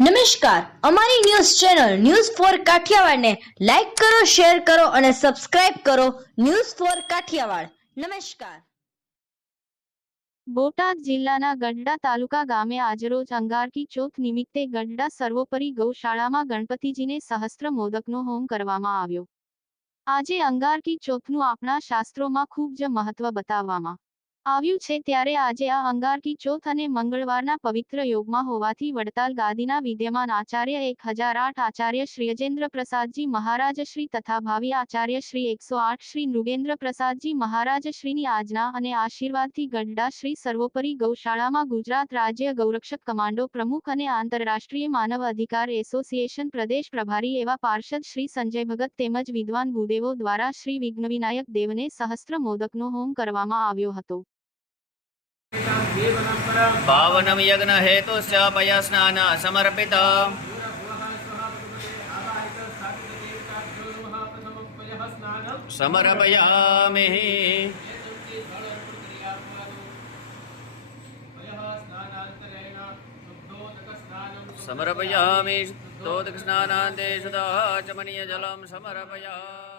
નમસ્કાર. અમારી news channel news for કાઠિયાવાડને લાઈક કરો, શેર કરો અને સબસ્ક્રાઇબ કરો ન્યૂઝ ફોર કાઠિયાવાડ. નમસ્કાર. બોટાદ જિલ્લાના ગઢડા તાલુકા ગામે આજરોજ અંગારકી ચોથ નિમિત્તે ગઢડા સર્વોપરી ગૌશાળામાં ગણપતિજીને સહસ્ત્ર મોદકનો હોમ કરવામાં આવ્યો. આજે અંગારકી ચોથનું આપણા શાસ્ત્રોમાં ખૂબ જ મહત્વ બતાવવામાં આવ્યું છે ત્યારે આજે આ અંગારકી ચોથ અને મંગળવારના પવિત્ર યોગમાં હોવાથી વડતાલ ગાદીના વિદ્યમાન આચાર્ય એક હજાર આઠ આચાર્ય શ્રી અજેન્દ્ર પ્રસાદજી મહારાજ શ્રી તથા ભાવિ આચાર્ય શ્રી એકસો આઠ શ્રી નૃગેન્દ્ર પ્રસાદજી મહારાજ શ્રીની આજના અને આશીર્વાદથી ગઢડા શ્રી સર્વોપરી ગૌશાળામાં ગુજરાત રાજ્ય ગૌરક્ષક કમાન્ડો પ્રમુખ અને આંતરરાષ્ટ્રીય માનવ અધિકાર એસોસિએશન પ્રદેશ પ્રભારી એવા પાર્ષદ શ્રી સંજય ભગત તેમજ વિદ્વાન ભૂદેવો દ્વારા શ્રી વિઘ્નવિનાયક દેવને સહસ્ત્ર મોદકનો હોમ કરવામાં આવ્યો હતો. पावनम यज्ञ हेतु पया स्नान समर्पिता समर्पयामि। समर्पयामि। स्तोदकस्नानान्ते सुधा चमनीयजलं समर्पयामि।